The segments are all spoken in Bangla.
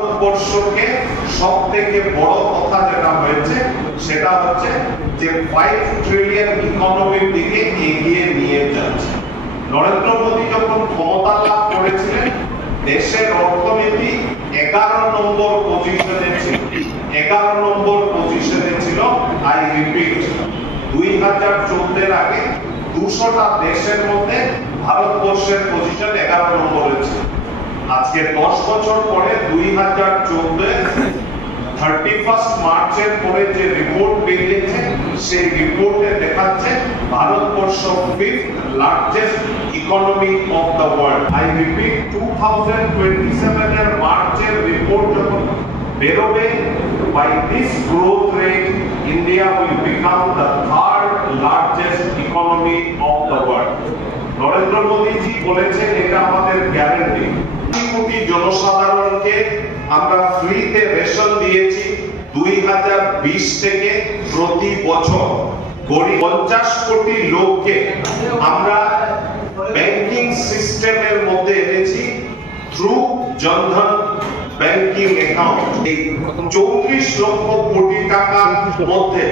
ভারতবর্ষকে সব থেকে বড় কথা যেটা হয়েছে সেটা হচ্ছে যে 5 ট্রিলিয়ন ইকোনমির দিকে এগিয়ে নিয়ে যাচ্ছে। নরেন্দ্র মোদী যখন ক্ষমতা লাভ করেছিলেন দেশের অর্থনীতি 11 নম্বর পজিশনে ছিল। 11 নম্বর পজিশনে ছিল। আই রিপিট, 2014 এর আগে 200টা দেশের মধ্যে ভারতবর্ষের পজিশন 11 নম্বরে ছিল। আজকে 10 বছর পরে 2014 31 মার্চের পরে যে রিপোর্ট বেরিয়েছে সেই রিপোর্টে দেখাচ্ছে Bharatvarsha 5th largest economy of the world. I repeat, 2027 এর মার্চের রিপোর্ট যখন বেরোবে, by this growth rate India will become the 3rd largest economy of the world. Narendra Modi জি বলেছেন এটা আমাদের গ্যারান্টি। কোটি জনসাধারণকে আমরা ফ্রিতে রেশন দিয়েছি 2020 থেকে প্রতি বছর। গরিব 50 কোটি লোককে আমরা ব্যাংকিং সিস্টেমের মধ্যে এনেছি থ্রু জনধন ব্যাংকিং অ্যাকাউন্ট। এই 34 লক্ষ কোটি টাকার মধ্যে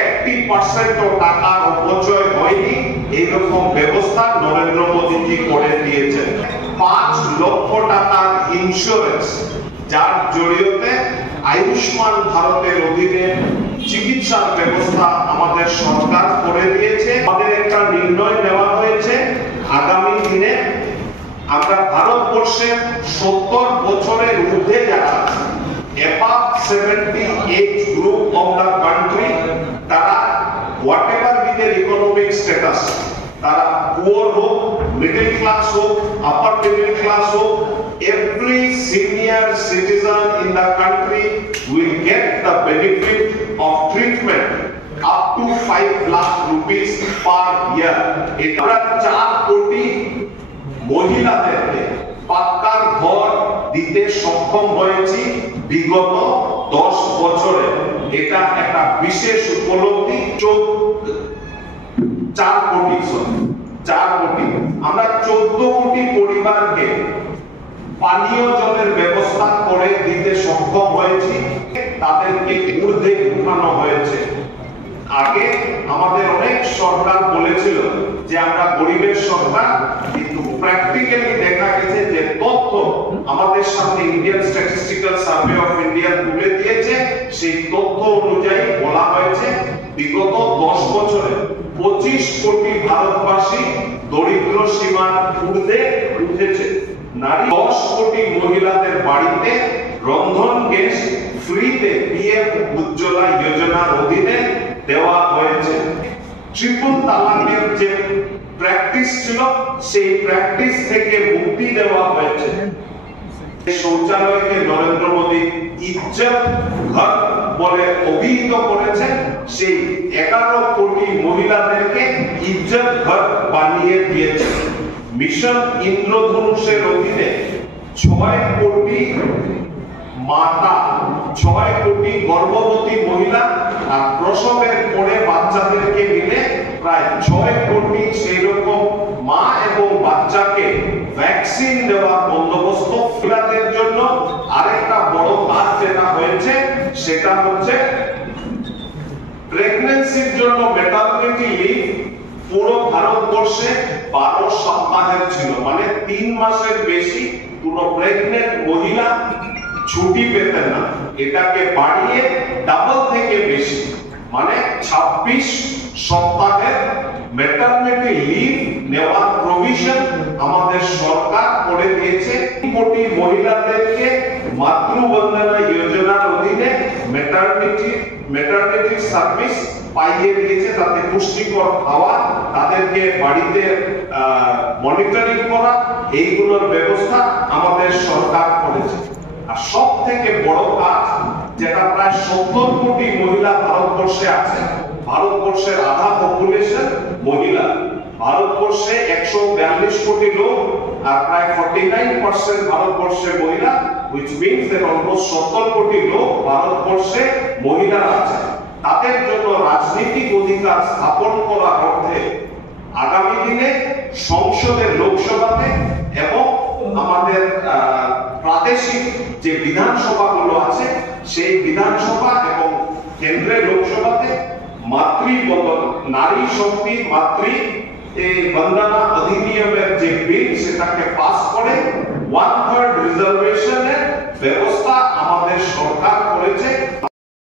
80% টাকার অপচয় হয়নি। এইরকম ব্যবস্থা নরেন্দ্র মোদী জি করে দিয়েছেন। 5 লক্ষ টাকার ইন্স্যুরেন্স, যার জড়িয়ে আয়ুষ্মান ভারতের অধীনে চিকিৎসার ব্যবস্থা আমাদের সরকার করে দিয়েছে। আমাদের একটা নির্ণয় নেওয়া হয়েছে, আগামী দিনে আমরা ভারতবর্ষের 70 বছরের ঊর্ধ্বে যারা above 70 age group of the country, তারা whatever be their economic status, তারা poor হোক, middle class হোক, upper middle class হোক, every senior citizen in the country will get the benefit of treatment up to 5 lakh rupees per year. এটা 4 কোটি মহিলাদেরকে পাক্কার ঘর দিতে সক্ষম হয়েছি বিগত 10 বছরে। এটা একটা বিশেষ উপলব্ধি। 4 কোটি আমরা 14 কোটি পরিবারকে পানীয় জলের ব্যবস্থা করে দিতে সক্ষম হয়েছি। তাদেরকে ঊর্ধ্বে উঠানো হয়েছে। আগে আমাদের অনেক সরকার বলেছিল যে আমরা গরিবের সরকার, কিন্তু প্র্যাকটিক্যালি দেখা গেছে যে তথ্য আমাদের সামনে Indian statistical survey of India তুলে দিয়েছে। সেই তথ্য অনুযায়ী বলা হয়েছে বিগত 10 বছরে 25 কোটি ভারতবাসী দরিদ্র সীমার ঊর্ধ্বে উঠেছে। নারী 10 কোটি মহিলাদের বাড়িতে রন্ধন গ্যাস ফ্রিতে পিএম উজ্জ্বলা যোজনার অধীনে দেওয়া হয়েছে। ট্রিপল তালাকের যে প্র্যাকটিস ছিল সেই প্র্যাকটিস থেকে মুক্তি দেওয়া হয়েছে। শৌচালয়কে নরেন্দ্র মোদী ইজ্জত ঘর বলে অভিহিত করেছেন। সেই 11 কোটি মহিলাদেরকে ইজ্জত ঘর বানিয়ে দিয়েছে। মিশন ইন্দ্রধনুষের অধীনে 6 কোটি মাতা, 6 কোটি গর্ভবতী মহিলা আর প্রসবের পরে বাচ্চাদেরকে মিলে প্রায় 6 কোটি সেই রকম মা এবং বাচ্চাকে ভ্যাকসিন দেওয়ার বন্দোবস্ত। মহিলাদের জন্য আরেকটা বড় কাজ যেটা হয়েছে সেটা হচ্ছে প্রেগন্যান্সির জন্য ম্যাটারনিটি লিভ পুরো ভারতবর্ষে 12 সপ্তাহের ছিল। মানে 3 মাসের বেশি কোনো প্রেগন্যান্ট মহিলা ছুটি পেতেন না। এটাকে বাড়িয়ে ডাবল থেকে বেশি, মানে 26 সপ্তাহের ম্যাটারনিটি লিভ নেওয়ার প্রভিশন আমাদের সরকার করে দিয়েছে। কোটি মহিলাদেরকে মাতৃবন্দনা যোজনার অধীনে ম্যাটারনিটি সার্ভিস পাইয়ে দিয়েছে, তাতে পুষ্টিকর খাওয়া, তাদেরকে বাড়িতে মনিটরিং করা, এইগুলোর ব্যবস্থা আমাদের সরকার করেছে। আর সব থেকে বড় কাজ যেটা প্রায় 70 কোটি মহিলা ভারতবর্ষে আছে, ভারতবর্ষের আধা পপুলেশন মহিলা। ভারতবর্ষে 142 কোটি লোক আর প্রায় 49% ভারতবর্ষের মহিলা, which means that almost 70 কোটি লোক ভারতবর্ষে মহিলা আছে। তাদের জন্য রাজনৈতিক অধিকার স্থাপন করার অর্থে আগামী দিনে সংসদের লোকসভাতে এবং আমাদের প্রাদেশিক যে বিধানসভাগুলো আছে সেই বিধানসভা এবং কেন্দ্রের লোকসভাতে নারী শক্তি মাতৃ এই বন্দনা অধিনিয়মের যে বিল সেটাকে পাস করে 1/3 রিজার্ভেশন